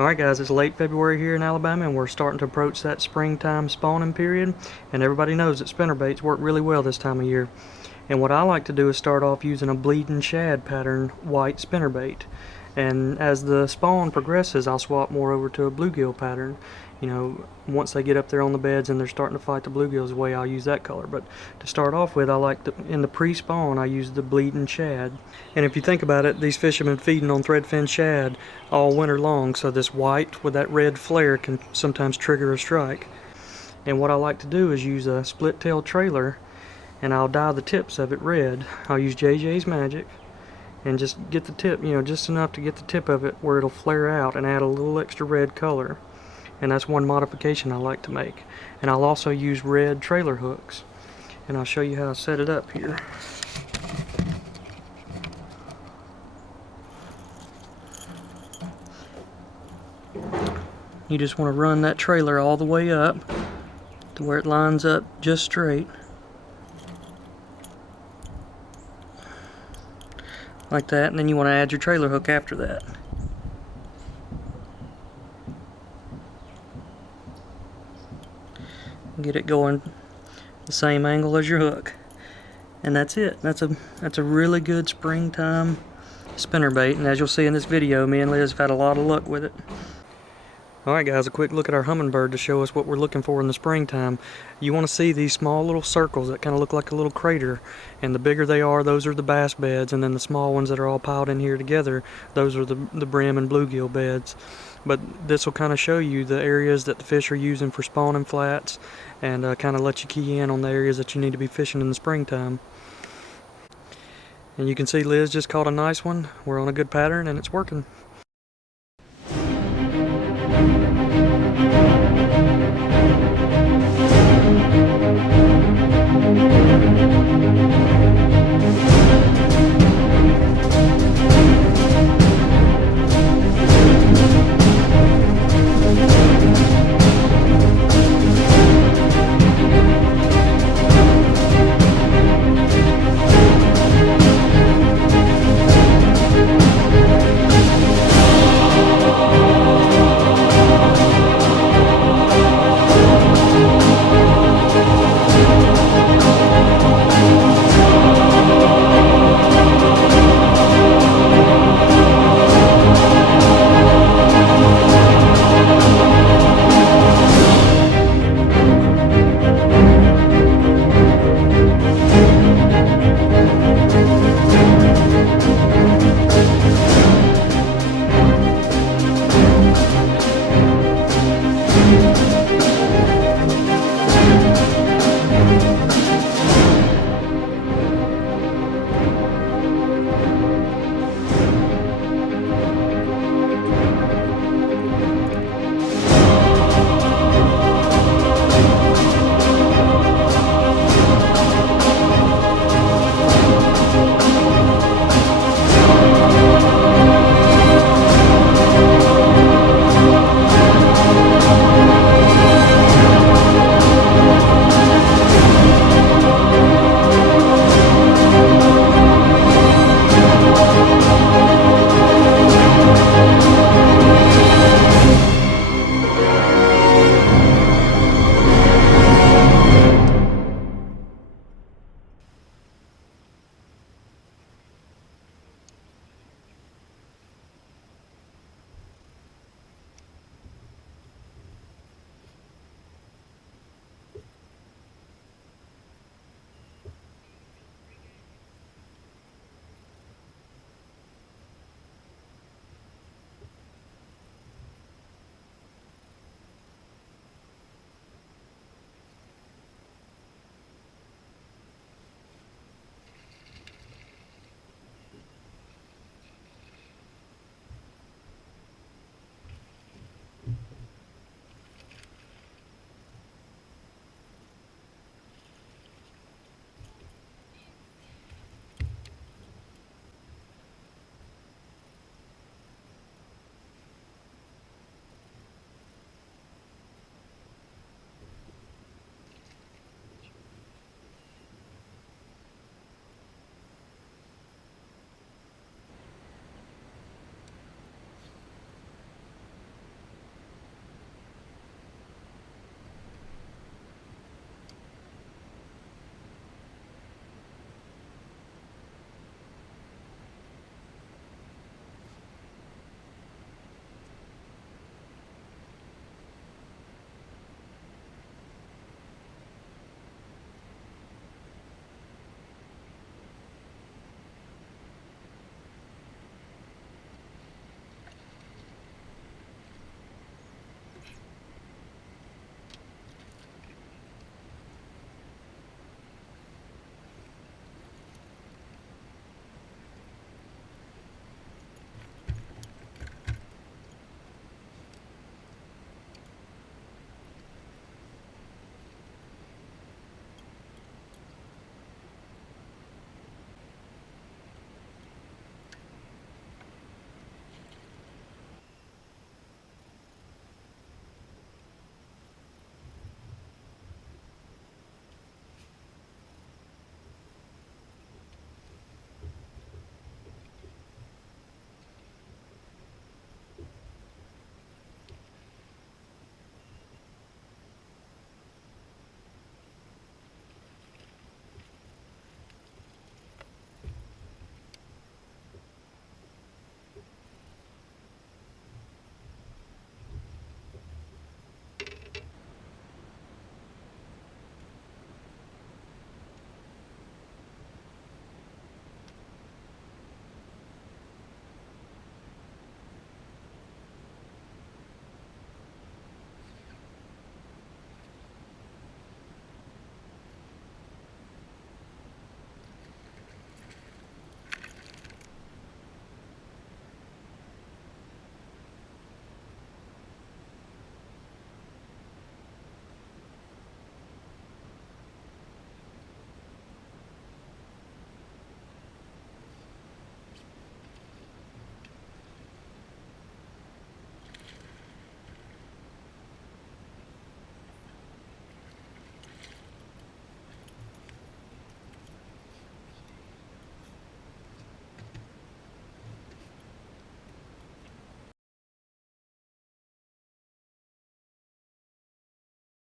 Alright guys, it's late February here in Alabama and we're starting to approach that springtime spawning period, and everybody knows that spinnerbaits work really well this time of year. And what I like to do is start off using a bleeding shad pattern white spinnerbait. And as the spawn progresses, I'll swap more over to a bluegill pattern. You know, once they get up there on the beds and they're starting to fight the bluegills away, I'll use that color. But to start off with, I like in the pre-spawn, I use the bleeding shad. And if you think about it, these fish have been feeding on threadfin shad all winter long, so this white with that red flare can sometimes trigger a strike. And what I like to do is use a split tail trailer, and I'll dye the tips of it red. I'll use JJ's Magic and just get the tip, you know, just enough to get the tip of it where it'll flare out and add a little extra red color. And that's one modification I like to make. And I'll also use red trailer hooks, and I'll show you how I set it up here. You just want to run that trailer all the way up to where it lines up just straight, like that, and then you want to add your trailer hook after that. Get it going the same angle as your hook, and that's it. That's a really good springtime spinnerbait, and as you'll see in this video, me and Liz have had a lot of luck with it. Alright guys, a quick look at our Humminbird to show us what we're looking for in the springtime. You want to see these small little circles that kind of look like a little crater, and the bigger they are, those are the bass beds, and then the small ones that are all piled in here together, those are the brim and bluegill beds. But this will kind of show you the areas that the fish are using for spawning flats, and kind of let you key in on the areas that you need to be fishing in the springtime. And you can see Liz just caught a nice one. We're on a good pattern and it's working.